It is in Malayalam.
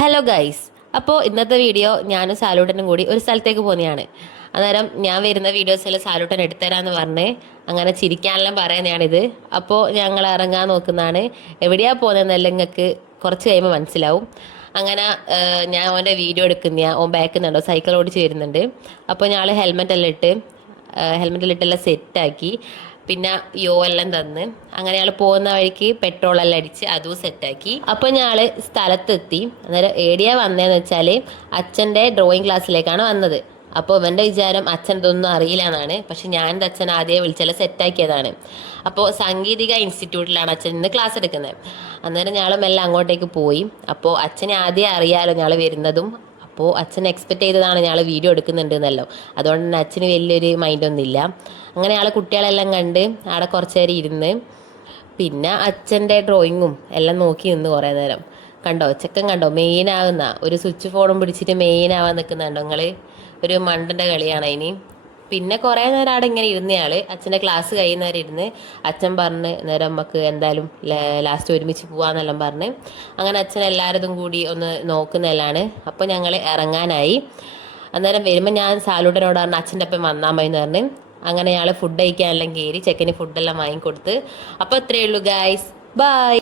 Hello guys. അപ്പോൾ ഇന്നത്തെ വീഡിയോ ഞാനും സാലൂട്ടനും കൂടി ഒരു സ്ഥലത്തേക്ക് പോകുന്നതാണ്. അന്നേരം ഞാൻ വരുന്ന വീഡിയോസിൽ സാലൂട്ടൻ എടുത്തുതരാമെന്ന് പറഞ്ഞ് അങ്ങനെ ചിരിക്കാനെല്ലാം പറയുന്നതാണിത്. അപ്പോൾ ഞങ്ങൾ ഇറങ്ങാൻ നോക്കുന്നതാണ്. എവിടെയാണ് പോകുന്നതെന്നല്ല നിങ്ങൾക്ക് കുറച്ച് കഴിയുമ്പോൾ മനസ്സിലാവും. അങ്ങനെ ഞാൻ ഓൻ്റെ വീഡിയോ എടുക്കുന്ന ഓൻ ബാക്കിൽ നിന്നുണ്ടോ സൈക്കിൾ ഓടിച്ച് വരുന്നുണ്ട്. അപ്പോൾ ഞങ്ങൾ ഹെൽമെറ്റെല്ലാം സെറ്റാക്കി. പിന്നെ യോ എല്ലാം തന്ന് അങ്ങനെ ഞങ്ങൾ പോകുന്ന വഴിക്ക് പെട്രോളെല്ലാം അടിച്ച് അതും സെറ്റാക്കി. അപ്പോൾ ഞങ്ങൾ സ്ഥലത്തെത്തി. അന്നേരം ഏടിയാ വന്നതെന്ന് വെച്ചാൽ അച്ഛൻ്റെ ഡ്രോയിങ് ക്ലാസ്സിലേക്കാണ് വന്നത്. അപ്പോൾ ഇവൻ്റെ വിചാരം അച്ഛൻ ഇതൊന്നും അറിയില്ല എന്നാണ്. പക്ഷെ ഞാൻ അച്ഛൻ ആദ്യം വിളിച്ചെല്ലാം സെറ്റാക്കിയതാണ്. അപ്പോൾ സാങ്കേതിക ഇൻസ്റ്റിറ്റ്യൂട്ടിലാണ് അച്ഛൻ ഇന്ന് ക്ലാസ് എടുക്കുന്നത്. അന്നേരം ഞങ്ങൾ മെല്ലെ അങ്ങോട്ടേക്ക് പോയി. അപ്പോൾ അച്ഛനെ ആദ്യം അറിയാമല്ലോ ഞങ്ങൾ വരുന്നതും. അപ്പോൾ അച്ഛൻ എക്സ്പെക്റ്റ് ചെയ്തതാണ് ഞങ്ങൾ വീഡിയോ എടുക്കുന്നുണ്ട് എന്നല്ലോ. അതുകൊണ്ട് തന്നെ അച്ഛന് വലിയൊരു മൈൻഡൊന്നുമില്ല. അങ്ങനെ ഞങ്ങൾ കുട്ടികളെല്ലാം കണ്ട് അവിടെ കുറച്ച് നേരം ഇരുന്ന് പിന്നെ അച്ഛൻ്റെ ഡ്രോയിങ്ങും എല്ലാം നോക്കി നിന്ന് കുറേ നേരം. കണ്ടോ ചെക്കൻ കണ്ടോ മെയിനാകുന്ന ഒരു സ്വിച്ച് ഫോണും പിടിച്ചിട്ട് മെയിനാവാൻ നിൽക്കുന്നുണ്ടോ നിങ്ങൾ? ഒരു മണ്ടൻ്റെ കളിയാണ് അതിന്. പിന്നെ കുറേ നേരം അവിടെ ഇങ്ങനെ ഇരുന്നയാൾ അച്ഛൻ്റെ ക്ലാസ് കഴിയുന്നവരെ ഇരുന്ന് അച്ഛൻ പറഞ്ഞ് നേരം നമുക്ക് എന്തായാലും ലാസ്റ്റ് ഒരുമിച്ച് പോവാന്നെല്ലാം പറഞ്ഞ് അങ്ങനെ അച്ഛൻ എല്ലാവരും കൂടി ഒന്ന് നോക്കുന്നതെല്ലാണ്. അപ്പോൾ ഞങ്ങൾ ഇറങ്ങാനായി. അന്നേരം വരുമ്പോൾ ഞാൻ സാലൂട്ടനോട് പറഞ്ഞ് അച്ഛൻ്റെ ഒപ്പം വന്നാൽ മതി എന്ന് പറഞ്ഞ് അങ്ങനെ ഞങ്ങൾ ഫുഡ് കഴിക്കാനെല്ലാം കയറി ചെക്കന് ഫുഡെല്ലാം വാങ്ങിക്കൊടുത്ത്. അപ്പോൾ ഇത്രയേ ഉള്ളൂ ഗായ്സ്. ബൈ.